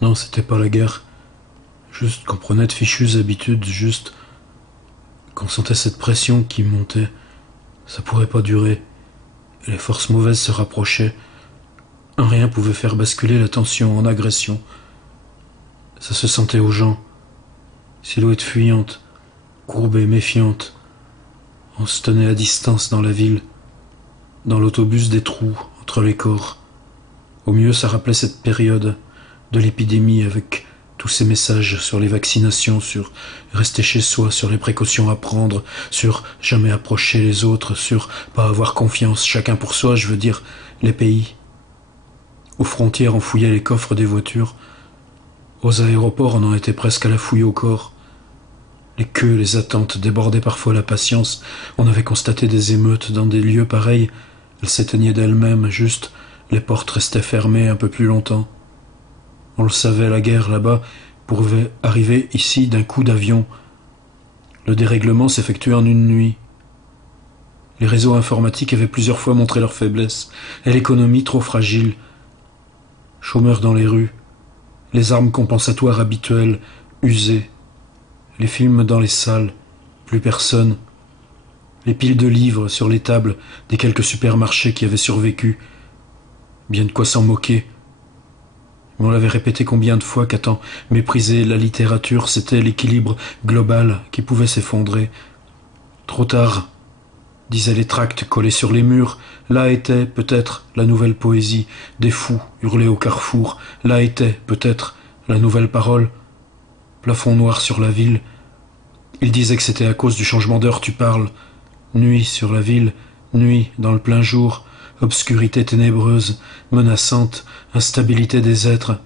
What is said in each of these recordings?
Non, c'était pas la guerre. Juste qu'on prenait de fichues habitudes, juste qu'on sentait cette pression qui montait. Ça pourrait pas durer. Et les forces mauvaises se rapprochaient. Un rien pouvait faire basculer la tension en agression. Ça se sentait aux gens. Silhouettes fuyantes, courbées, méfiantes. On se tenait à distance dans la ville. Dans l'autobus, des trous entre les corps. Au mieux, ça rappelait cette période de l'épidémie avec tous ces messages sur les vaccinations, sur rester chez soi, sur les précautions à prendre, sur jamais approcher les autres, sur pas avoir confiance, chacun pour soi, je veux dire, les pays. Aux frontières, on fouillait les coffres des voitures. Aux aéroports, on en était presque à la fouille au corps. Les queues, les attentes débordaient parfois la patience. On avait constaté des émeutes dans des lieux pareils. Elles s'éteignaient d'elles-mêmes, juste les portes restaient fermées un peu plus longtemps. On le savait, la guerre là-bas pouvait arriver ici d'un coup d'avion. Le dérèglement s'effectuait en une nuit. Les réseaux informatiques avaient plusieurs fois montré leur faiblesse, et l'économie trop fragile. Chômeurs dans les rues, les armes compensatoires habituelles, usées, les films dans les salles, plus personne, les piles de livres sur les tables des quelques supermarchés qui avaient survécu, bien de quoi s'en moquer. Mais on l'avait répété combien de fois qu'à mépriser la littérature, c'était l'équilibre global qui pouvait s'effondrer. Trop tard, disaient les tracts collés sur les murs, là était peut-être la nouvelle poésie, des fous hurlés au carrefour, là était peut-être la nouvelle parole, plafond noir sur la ville. Ils disaient que c'était à cause du changement d'heure, tu parles. Nuit sur la ville, nuit dans le plein jour, obscurité ténébreuse, menaçante, instabilité des êtres.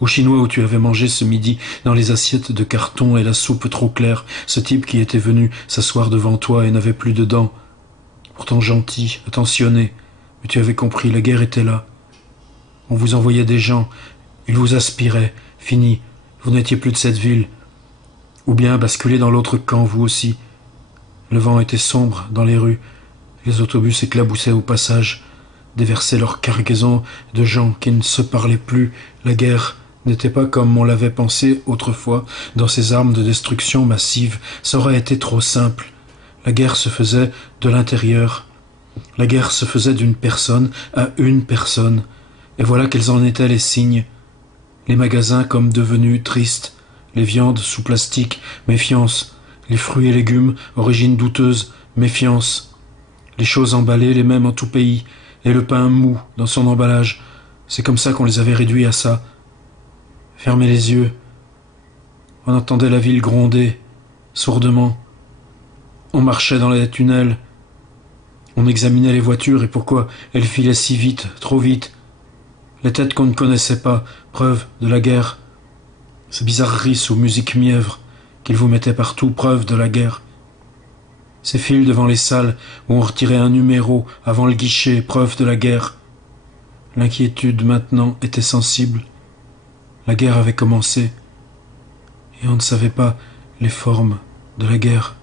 Au chinois où tu avais mangé ce midi, dans les assiettes de carton et la soupe trop claire, ce type qui était venu s'asseoir devant toi et n'avait plus de dents. Pourtant gentil, attentionné, mais tu avais compris, la guerre était là. On vous envoyait des gens, ils vous aspiraient, fini, vous n'étiez plus de cette ville. Ou bien basculez dans l'autre camp, vous aussi. Le vent était sombre dans les rues, les autobus éclaboussaient au passage, déversaient leur cargaison de gens qui ne se parlaient plus. La guerre n'était pas comme on l'avait pensé autrefois, dans ces armes de destruction massive. Ça aurait été trop simple. La guerre se faisait de l'intérieur. La guerre se faisait d'une personne à une personne. Et voilà quels en étaient les signes. Les magasins comme devenus tristes, les viandes sous plastique, méfiance, les fruits et légumes, origine douteuse, méfiance. Les choses emballées, les mêmes en tout pays, et le pain mou dans son emballage. C'est comme ça qu'on les avait réduits à ça. Fermez les yeux. On entendait la ville gronder, sourdement. On marchait dans les tunnels. On examinait les voitures et pourquoi elles filaient si vite, trop vite. Les têtes qu'on ne connaissait pas, preuve de la guerre. Ces bizarreries sous musique mièvre qu'ils vous mettaient partout, preuve de la guerre. Ces files devant les salles où on retirait un numéro avant le guichet, preuve de la guerre. L'inquiétude maintenant était sensible. La guerre avait commencé et on ne savait pas les formes de la guerre.